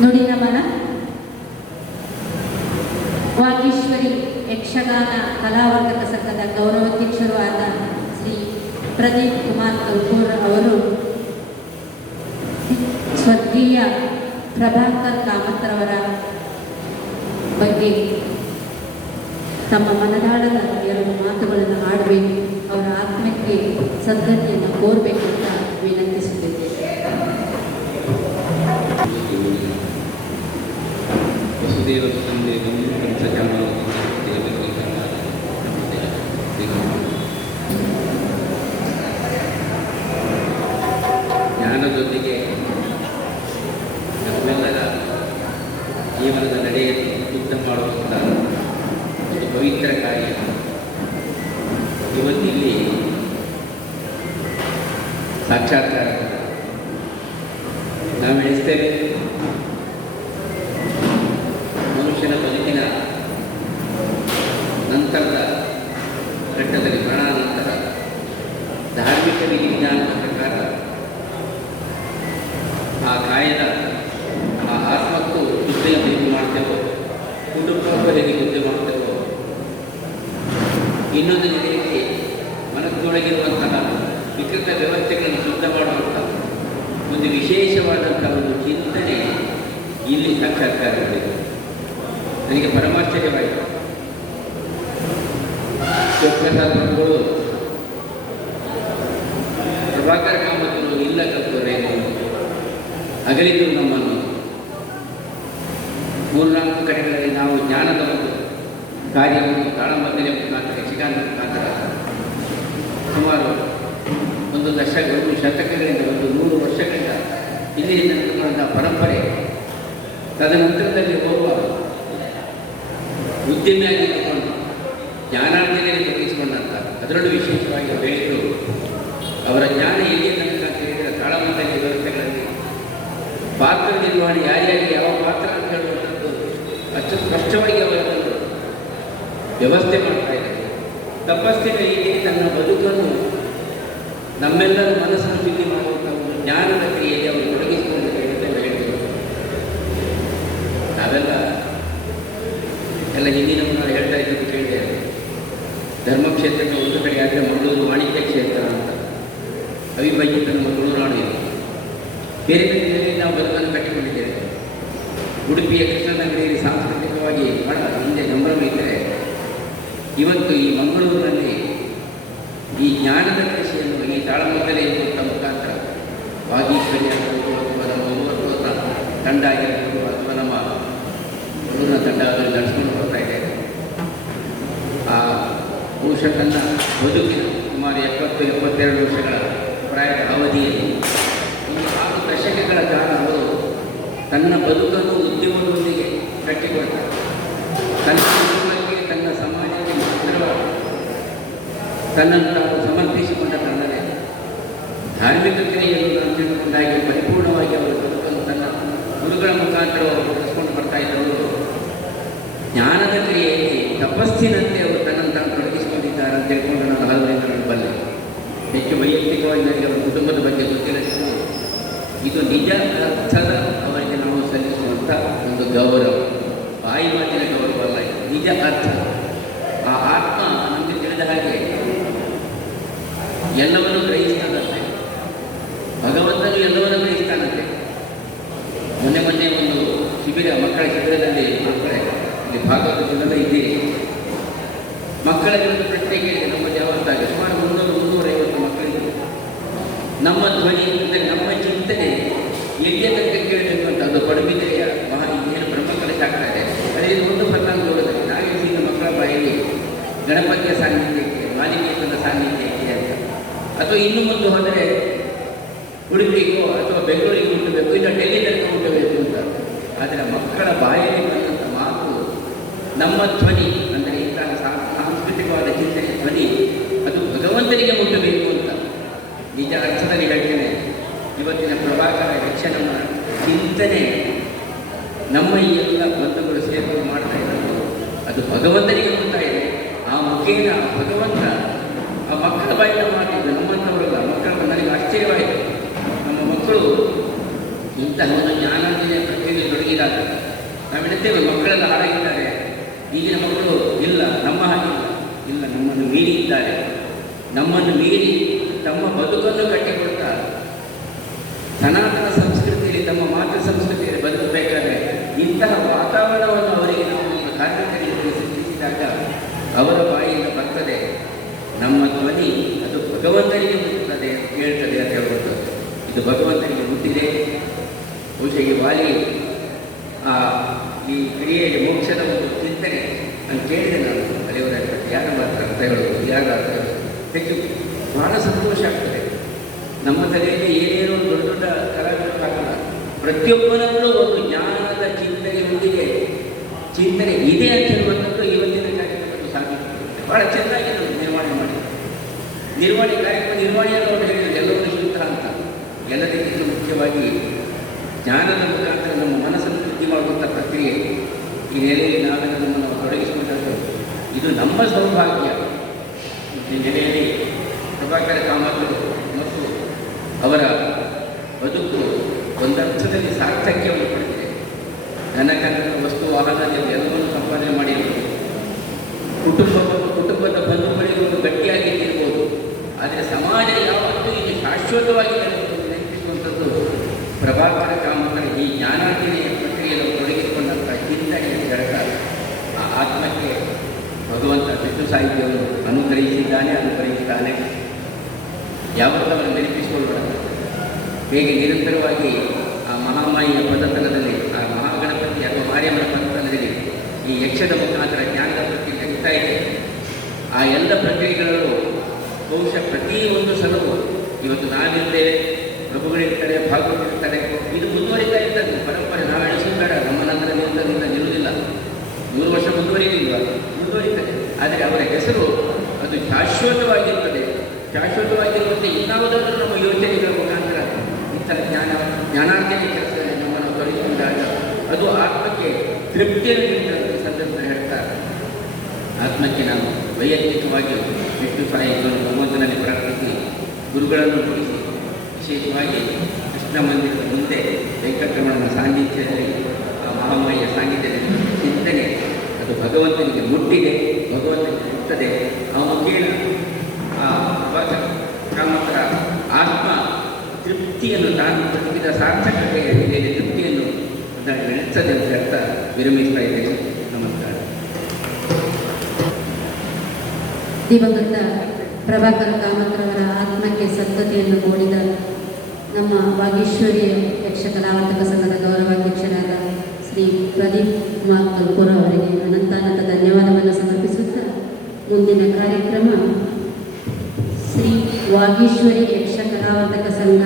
ನುಡಿನಮನ ವಾಗೀಶ್ವರಿ ಯಕ್ಷಗಾನ ಕಲಾವರ್ಧಕ ಸಂಘದ ಗೌರವಾಧ್ಯಕ್ಷರು ಆದ ಶ್ರೀ ಪ್ರದೀಪ್ ಕುಮಾರ್ ಕಲ್ಪೂರ್ ಅವರು ಸ್ವರ್ಗೀಯ ಪ್ರಭಾಕರ್ ಕಾಮತ್ರವರ ಬಗ್ಗೆ ತಮ್ಮ ಮನದಾಳದ ಎರಡು ಮಾತುಗಳನ್ನು ಆಡಬೇಕು, ಅವರ ಆತ್ಮಕ್ಕೆ ಸದ್ಗತಿಯನ್ನು ಕೋರಬೇಕು ಅಂತ ವಿನಂತಿಸುತ್ತಿದ್ದೇನೆ. ವಸುದೇವ ಜ್ಞಾನದೊಂದಿಗೆ ನಮ್ಮೆಲ್ಲರ ಜೀವನದ ನಡೆಯನ್ನು ಶುದ್ಧ ಮಾಡುವಂಥ ಒಂದು ಪವಿತ್ರ ಕಾರ್ಯ ಇವತ್ತಿಲ್ಲಿ ಸಾಕ್ಷಾತ್ಕಾರ ನಾವು ಎಣಿಸ್ತೇವೆ. ಮನುಷ್ಯನ ಬದುಕಿನ ನಂತರದ ಘಟ್ಟದಲ್ಲಿ ಮರಣಾನಂತರ ಧಾರ್ಮಿಕ ವಿಜ್ಞಾನದ ಪ್ರಕಾರ ಆ ಕಾಯದ ಆ ಆತ್ಮಕ್ಕೂ ಶುದ್ಧಿಯ ಭೇಟಿ ಮಾಡ್ತೇವೋ, ಕುಟುಂಬಕ್ಕೂ ಹೇಗೆ ಶುದ್ಧಿ ಮಾಡ್ತೇವೋ, ಇನ್ನೊಂದು ರೀತಿ ಮನಸ್ಸೊಳಗಿರುವಂತಹ ವಿಕೃತ ವ್ಯವಸ್ಥೆಗಳನ್ನು ಶುದ್ಧ ಮಾಡುವಂಥ ಒಂದು ವಿಶೇಷವಾದಂಥ ಒಂದು ಚಿಂತನೆ ಇಲ್ಲಿ ಸಾಕ್ಷಾತ್ಕಾರವಿದೆ. ನನಗೆ ಪರಮಾಶ್ಚರ್ಯವಾಯಿತು. ಶಿವಪ್ರಸಾದ್ ಪ್ರಭುಗಳು ಪ್ರಭಾಕರ ಕಾಮತರು ಇಲ್ಲ ಕಲ್ಪರೇನು ಅಗಲಿದ್ದು ನಮ್ಮನ್ನು 3-4 ಕಡೆಗಳಲ್ಲಿ ನಾವು ಜ್ಞಾನದ ಒಂದು ಕಾರ್ಯವನ್ನು ತಾಳಮದ್ದಲೆ ಮುಖಾಂತರ ಯಕ್ಷಗಾನ ಮುಖಾಂತರ ಸುಮಾರು ಒಂದು ಶತಕಗಳಿಂದ 100 ವರ್ಷಗಳಿಂದ ಇಲ್ಲಿ ನಡೆದುಕೊಂಡ ಪರಂಪರೆ, ತದನಂತರದಲ್ಲಿ ಹೋಗುವ ಉದ್ಯಮಿಯಾಗಿ ಇಟ್ಟುಕೊಂಡು ಜ್ಞಾನಾರ್ಜನೆಯಲ್ಲಿ ತೊಡಗಿಸಿಕೊಂಡಂಥ ಅದರಲ್ಲೂ ವಿಶೇಷವಾಗಿ ಹೇಳಿದರು. ಅವರ ಜ್ಞಾನ ಎಲ್ಲಿ ತನಕ ಅಂತ ಹೇಳಿದರೆ ತಾಳಮದ್ದಲೆ ವ್ಯವಸ್ಥೆಗಳಲ್ಲಿ ಪಾತ್ರ ನಿರ್ವಹಣೆ ಯಾರ್ಯಾರಿಗೆ ಯಾವ ಪಾತ್ರ ಅಂತ ಹೇಳುವಂಥದ್ದು ಅಷ್ಟು ಸ್ಪಷ್ಟವಾಗಿ ಅವರನ್ನು ವ್ಯವಸ್ಥೆ ಮಾಡ್ತಾ ಇದ್ದಾರೆ. ತಪಸ್ಸಿನ ಹೀಗೆ ತನ್ನ ಬದುಕನ್ನು ನಮ್ಮೆಲ್ಲರ ಮನಸ್ಸನ್ನು ಶುದ್ಧಿ ಮಾಡುವಂಥ ಒಂದು ಜ್ಞಾನದ ಕ್ರಿಯೆಯಲ್ಲಿ ಅವರು ತೊಡಗಿಸಿಕೊಂಡು ಹೇಳಿದರು. ನಾವೆಲ್ಲ ಹಿಂದಿನ ಮುನ್ನ ಹೇಳ್ತಾ ಇದ್ದು ಕೇಳಿದೆ. ಧರ್ಮಕ್ಷೇತ್ರಕ್ಕೆ ಒಂದು ಕಡೆ ಆದರೆ ಮಂಗಳೂರು ವಾಣಿಜ್ಯ ಕ್ಷೇತ್ರ ಅಂತ ಅವಿಭಜಿತ ನಮ್ಮ ತುಳುನಾಡು ಇದೆ. ಬೇರೆ ಬೇರೆ ನಾವು ಬದುಕನ್ನು ಕಟ್ಟಿಕೊಂಡಿದ್ದೇವೆ. ಉಡುಪಿಯ ಕೃಷ್ಣನಗರಿಯಲ್ಲಿ ಸಾಂಸ್ಕೃತಿಕವಾಗಿ ಬಹಳ ಹಿಂದೆ ಸಂಭ್ರಮ ಇದ್ದರೆ, ಇವತ್ತು ಈ ಮಂಗಳೂರಿನಲ್ಲಿ ಈ ಜ್ಞಾನದ ಕೃಷಿಯನ್ನು ಈ ತಾಳಮದ್ದಲೆ ಎನ್ನುವಂಥ ಮುಖಾಂತರ ವಾಗೀಶ್ವರಿ ಆಗಿರ್ಬೋದು ಅಥವಾ ನಮ್ಮ ಒಂಬತ್ತು ತಂಡ ಆಗಿರ್ಬೋದು ಅಥವಾ ನಮ್ಮ ಹುಡುಗನ ತಂಡ ಅದನ್ನು ನಡೆಸ್ಕೊಂಡು ಹೋಗ್ತಾ ಇದೆ. ಆ ಬಹುಶಃ ತನ್ನ ಬದುಕಿನ ಸುಮಾರು 70-72 ವರ್ಷಗಳ ಪ್ರಾಯದ ಅವಧಿಯಲ್ಲಿ ಈ 6 ದಶಕಗಳ ಕಾಲ ಅವರು ತನ್ನ ಬದುಕನ್ನು ಉದ್ಯಮದೊಂದಿಗೆ ಕಟ್ಟಿಕೊಡ್ತಾರೆ. ತನ್ನ ಕುಟುಂಬಕ್ಕೆ, ತನ್ನ ಸಮಾಜಕ್ಕೆ ಮಾತ್ರವಾಗಿ ತನ್ನನ್ನು ತಾನು ಸಮರ್ಪಿಸಿಕೊಂಡ ಕಾರಣವೇ ಧಾರ್ಮಿಕ ಕ್ರಿಯೆಯನ್ನು ನಂಬಿಕೊಂಡಾಗಿ ಪರಿಪೂರ್ಣವಾಗಿ ಅವರ ಬದುಕನ್ನು ತನ್ನ ಗುರುಗಳ ಮುಖಾಂತರ ಅವರು ನಡೆಸ್ಕೊಂಡು ಬರ್ತಾ ಇದ್ದರು. ಜ್ಞಾನದ ಕ್ರಿಯೆಯಲ್ಲಿ ತಪಸ್ಸಿನಂತೆ ಅವರು ತನ್ನನ್ನು ತಾನು ತೊಡಗಿಸಿಕೊಂಡಿದ್ದಾರೆ ಅಂತ ಹೇಳ್ಕೊಂಡು ನಾನು ಹಲವರಿಂದ ನಾನು ಬಲ್ಲೆ. ಹೆಚ್ಚು ವೈಯಕ್ತಿಕವಾಗಿ ನನಗೆ ಅವರ ಕುಟುಂಬದ ಬಗ್ಗೆ ಗೊತ್ತಿರಲಿಲ್ಲ. ಇದು ನಿಜ ಅರ್ಥದ ಅವರಿಗೆ ನಾವು ಸಲ್ಲಿಸುವಂಥ ಒಂದು ಗೌರವ, ಬಾಯಿ ಮಾತಿನ ಗೌರವ ಅಲ್ಲ, ನಿಜ ಅರ್ಥ. ಆ ಆತ್ಮ ನಮಗೆ ತಿಳಿದ ಹಾಗೆ ಎಲ್ಲವನ್ನೂ ಗ್ರಹಿಸ್ತಾನಂತೆ, ಭಗವಂತನು ಎಲ್ಲವನ್ನೂ ಗ್ರಹಿಸ್ತಾನಂತೆ. ಮೊನ್ನೆ ಒಂದು ಶಿಬಿರ, ಮಕ್ಕಳ ಶಿಬಿರದಲ್ಲಿ ಇಲ್ಲಿ ಭಾಗವತದಲ್ಲೇ ಇದ್ದೀರಿ. ಮಕ್ಕಳ ವಿರುದ್ಧ ಪ್ರಶ್ನೆ ಕೇಳಿದೆ ನಮ್ಮ ದೇವಸ್ಥಾನ ಸುಮಾರು 300-350 ಮಕ್ಕಳಿಗೆ. ನಮ್ಮ ಧ್ವನಿ ಅಂದರೆ ನಮ್ಮ ಚಿಂತನೆ ಎಲ್ಲಿಯ ತನಕ ಕೇಳಬೇಕು ಅಂತ ಅದು ಪಡುಬಿದ್ರೆಯ ಏನು ಬ್ರಹ್ಮಕಲಶ ಆಗ್ತಾ ಇದೆ. ಅದರಿಂದ 1 ದೂರದಲ್ಲಿ ನಾವೇ ಈಗ ಮಕ್ಕಳ ಬಾಯಲ್ಲಿ ಗಣಪತಿಯ ಸಾನ್ನಿಧ್ಯಕ್ಕೆ, ಮಾಲಿನ್ಯದ ಸಾನ್ನಿಧ್ಯಕ್ಕೆ ಅಂತ, ಅಥವಾ ಇನ್ನು ಮುಂದೆ ಹೋದರೆ ಉಡುಪಿಗೋ ಅಥವಾ ಬೆಂಗಳೂರಿಗೆ ಮುಟ್ಟಬೇಕು, ಇಲ್ಲ ಡೆಲ್ಲಿ ತನಕ ಮುಟ್ಟಬೇಕು ಅಂತ. ಆದರೆ ಮಕ್ಕಳ ಬಾಯಲ್ಲಿ ಬಂದಂಥ ಮಾತು, ನಮ್ಮ ಧ್ವನಿ ಅಂದರೆ ಇಂತಹ ಸಾಂಸ್ಕೃತಿಕವಾದ ಚಿಂತನೆ ಧ್ವನಿ ಅದು ಭಗವಂತನಿಗೆ ಮುಟ್ಟಬೇಕು ಅಂತ ನಿಜ ಅರ್ಥದಲ್ಲಿ ಹೇಳ್ತೇನೆ. ಇವತ್ತಿನ ಪ್ರಭಾಕರ ಯಕ್ಷಗಾನ ಚಿಂತನೆ ನಮ್ಮ ಈ ಎಲ್ಲ ಬಂಧುಗಳು ಸೇರ್ಕೊಂಡು ಮಾಡ್ತಾ ಇರೋದು ಅದು ಭಗವಂತನಿಗೆ ಮುಟ್ತಾ ಇದೆ. ಆ ಮುಖೇನ ಭಗವಂತ ಆ ಮಕ್ಕಳ ಬಾಯಿಂದ ಮಾತಿದ್ದು ನಮ್ಮಂಥವರಲ್ಲ. ಮಕ್ಕಳ ನನಗೆ ಆಶ್ಚರ್ಯವಾಯಿತು. ನಮ್ಮ ಮಕ್ಕಳು ಇಂತಹ ಒಂದು ಜ್ಞಾನೋದಯ ಪ್ರಕ್ರಿಯೆಯಲ್ಲಿ ತೊಡಗಿ ನೀರಾಗ ನಾವು ಹೇಳ್ತೇವೆ ಮಕ್ಕಳೆಲ್ಲ ಹಾಳಾಗಿದ್ದಾರೆ, ಈಗಿನ ಮಕ್ಕಳು ಇಲ್ಲ ನಮ್ಮ ಹಾಗಿಲ್ಲ, ಇಲ್ಲ ನಮ್ಮನ್ನು ಮೀರಿ ಇದ್ದಾರೆ, ನಮ್ಮನ್ನು ಮೀರಿ ತಮ್ಮ ಬದುಕನ್ನು ಕಟ್ಟಿಕೊಡ್ತಾರೆ. ಸನಾತನ ಸಂಸ್ಕೃತಿಯಲ್ಲಿ ತಮ್ಮ ಮಾತೃ ಸಂಸ್ಕೃತಿಯಲ್ಲಿ ಬದುಕಬೇಕಾದ್ರೆ ಇಂತಹ ವಾತಾವರಣವನ್ನು ಅವರಿಗೆ ನಾವು ನಮ್ಮ ಕಾರ್ಮಿಕರಿಗೆ ತಿಳಿಸಿದಾಗ ಅವರ ಬಾಯಿಯಿಂದ ಬರ್ತದೆ ನಮ್ಮ ಧ್ವನಿ, ಅದು ಭಗವಂತನಿಗೆ ಮುಟ್ಟುತ್ತದೆ ಹೇಳ್ತದೆ ಅಂತ ಹೇಳ್ಬೋದು. ಇದು ಭಗವಂತನಿಗೆ ಮುಟ್ಟಿದೆ. ಬಹುಶಃ ಈ ವಾಲಿ ಈ ಕ್ರಿಯೆಯಲ್ಲಿ ಮೋಕ್ಷದ ಒಂದು ಚಿಂತನೆ ಅಂತ ಕೇಳಿದೆ ನಾನು ಅಲ್ಲಿವರ ಯಾರ ಮಾತ್ರ ಅರ್ಥ ಹೇಳೋದು, ಯಾರ ಅರ್ಥ ಹೇಳೋದು ಹೆಚ್ಚು ಬಹಳ ಸಂತೋಷ ಆಗ್ತದೆ. ನಮ್ಮ ತಲೆಯಲ್ಲಿ ಏನೇನೋ ದೊಡ್ಡ ದೊಡ್ಡ ಕಲಾವಿದರಾಗಲ್ಲ, ಪ್ರತಿಯೊಬ್ಬರಲ್ಲೂ ಒಂದು ಜ್ಞಾನದ ಚಿಂತನೆಯೊಂದಿಗೆ ಚಿಂತನೆ ಇದೆ ಅಂತ ಹೇಳುವಂಥದ್ದು ಇವತ್ತಿನ ಕಾರ್ಯಕ್ರಮದ್ದು ಸಾಧಿಸುತ್ತೆ. ಭಾಳ ಚೆನ್ನಾಗಿ ನಿರ್ವಹಣೆ ಮಾಡಿ ನಿರ್ವಹಣೆಯನ್ನು ಅವರು ಹೇಳಿದರು ಎಲ್ಲವನ್ನೂ ಶುದ್ಧ ಅಂತ. ಎಲ್ಲದಕ್ಕಿಂತ ಮುಖ್ಯವಾಗಿ ಜ್ಞಾನದ ಮುಖಾಂತರ ನಮ್ಮ ಮನಸ್ಸನ್ನು ವೃದ್ಧಿ ಮಾಡುವಂಥ ಪ್ರಕ್ರಿಯೆ ಈ ನೆಲೆಯಲ್ಲಿ ನಾವೆಲ್ಲ ನಮ್ಮನ್ನು ತೊಡಗಿಸಿಕೊಂಡದ್ದು ಇದು ನಮ್ಮ ಸೌಭಾಗ್ಯ. ಈ ನೆಲೆಯಲ್ಲಿ ಪ್ರಭಾಕರ ಕಾಮತರು ಮತ್ತು ಅವರ ಬದುಕು ಒಂದರ್ಥದಲ್ಲಿ ಸಾರ್ಥಕ್ಯವನ್ನು ಪಡೆದಿದೆ. ಧನಕನಕ ವಸ್ತು ವಾಹನದಲ್ಲಿ ಎಲ್ಲವನ್ನೂ ಸಂಪಾದನೆ ಮಾಡಿರ್ಬೋದು, ಕುಟುಂಬದ ಬಂಧುಗಳಿಗೂ ಗಟ್ಟಿಯಾಗಿಟ್ಟಿರ್ಬೋದು. ಆದರೆ ಸಮಾಜ ಯಾವತ್ತೂ ಇದು ಶಾಶ್ವತವಾಗಿ ನೆನಪಿಸುವಂಥದ್ದು ಪ್ರಭಾಕರ ಕಾಮತರ ಈ ಜ್ಞಾನಾರ್ಜನೆಯ ಪ್ರಕ್ರಿಯೆಯನ್ನು ತೊಡಗಿಸಿಕೊಂಡಂಥ ಚಿಂತನೆಯ ಜಡಕ ಆ ಆತ್ಮಕ್ಕೆ ಭಗವಂತ ವಿಷ್ಣು ಸಾಹಿತ್ಯವನ್ನು ಅನುಗ್ರಹಿಸಿದ್ದಾನೆ. ಯಾವತ್ತೂ ಅವನು ನೆನಪಿಸಿಕೊಳ್ಳೋಣ. ಹೇಗೆ ನಿರಂತರವಾಗಿ ಆ ಮಹಾಮಾಯಿಯ ಪದತಲದಲ್ಲಿ, ಆ ಮಹಾಗಣಪತಿ ಅಥವಾ ಮಾರಿಯಮ್ಮನ ಪದತಲದಲ್ಲಿ ಈ ಯಕ್ಷದ ಮುಖಾಂತರ ಜ್ಞಾನದ ಪ್ರಕ್ರಿಯೆ ನಡೀತಾ ಇದೆ. ಆ ಎಲ್ಲ ಪ್ರಕ್ರಿಯೆಗಳಲ್ಲೂ ಬಹುಶಃ ಪ್ರತಿಯೊಂದು ಸಲವೂ ಇವತ್ತು ನಾವಿರ್ತೇವೆ, ಪ್ರಭುಗಳಿರ್ತಾರೆ, ಭಾಗವತರಿರ್ತಾರೆ, ಇದು ಮುಂದುವರಿತಾ ಇರ್ತದೆ ಪರಂಪರೆ. ನಾವು ಎಣಿಸುತ್ತಾರ ನಮ್ಮ ನಂತರ ನಿಲ್ಲುವುದಿಲ್ಲ, 100 ವರ್ಷ ಮುಂದುವರಿತದೆ. ಆದರೆ ಅವರ ಹೆಸರು ಅದು ಶಾಶ್ವತವಾಗಿರುತ್ತದೆ. ಶಾಶ್ವತವಾಗಿರುವಂತೆ ಇನ್ನಾವುದಾದ್ರೂ ನಮ್ಮ ಯೋಚನೆಗಳ ಮುಖಾಂತರ ಇಂತಹ ಜ್ಞಾನಾರ್ಜನೆ ಕೆಲಸದಲ್ಲಿ ನಮ್ಮನ್ನು ತೊಡಗಿಸಿದಾಗ ಅದು ಆತ್ಮಕ್ಕೆ ತೃಪ್ತಿಯನ್ನು ನೀಡುವಂಥ ಸಂದರ್ಭದಲ್ಲಿ ಹೇಳ್ತಾರೆ. ಆತ್ಮಕ್ಕೆ ನಾವು ವೈಯಕ್ತಿಕವಾಗಿ ವಿಷ್ಣು ಸಾಹಿತ್ಯವನ್ನು ಭಗವಂತನಲ್ಲಿ ಪ್ರಾರ್ಥಿಸಿ ಗುರುಗಳನ್ನು ಕೊಡಿಸಿ, ವಿಶೇಷವಾಗಿ ಕೃಷ್ಣ ಮಂದಿರದ ಮುಂದೆ ವೆಂಕಟರಮಣನ ಸಾನ್ನಿಧ್ಯದಲ್ಲಿ, ಆ ಮಹಾಮಾಯಿಯ ಸಾನ್ನಿಧ್ಯದಲ್ಲಿ ಚಿಂತನೆ ಅದು ಭಗವಂತನಿಗೆ ಮುಟ್ಟಿದೆ, ಭಗವಂತನಿಗೆ ಮುಟ್ಟದೆ. ಆ ಮುಖೇನ ಆ ಕಾಮತರ ಆತ್ಮ ತೃಪ್ತಿಯನ್ನು ತಾನು ಬದುಕಿದ ಸಾರ್ಥಕತೆಯ ಮೇಲೆ ತೃಪ್ತಿಯನ್ನು ನಡೆಸ್ತದೆ ಅಂತ ಹೇಳ್ತಾ ವಿರಮಿಸ್ತಾ ಇದ್ದೇನೆ. ನಮಸ್ಕಾರ. ದಿವಂಗತ ಪ್ರಭಾಕರ ಕಾಮತ್ರವರ ಆತ್ಮಕ್ಕೆ ಸತ್ತತೆಯನ್ನು ಮೂಡಿದ ನಮ್ಮ ವಾಗೀಶ್ವರಿಯ ಯಕ್ಷಕಲಾವರ್ತಕ ಸಂಘದ ಗೌರವಾಧ್ಯಕ್ಷರಾದ ಶ್ರೀ ಪ್ರದೀಪ್ ಕುಮಾರ್ ಕಲ್ಪುರ ಅವರಿಗೆ ಅನಂತಾನಂತ ಧನ್ಯವಾದವನ್ನು ಸಮರ್ಪಿಸುತ್ತಾ ಮುಂದಿನ ಕಾರ್ಯಕ್ರಮ ಶ್ರೀ ವಾಗೀಶ್ವರಿ ಯಕ್ಷಕಲಾವರ್ತಕ ಸಂಘ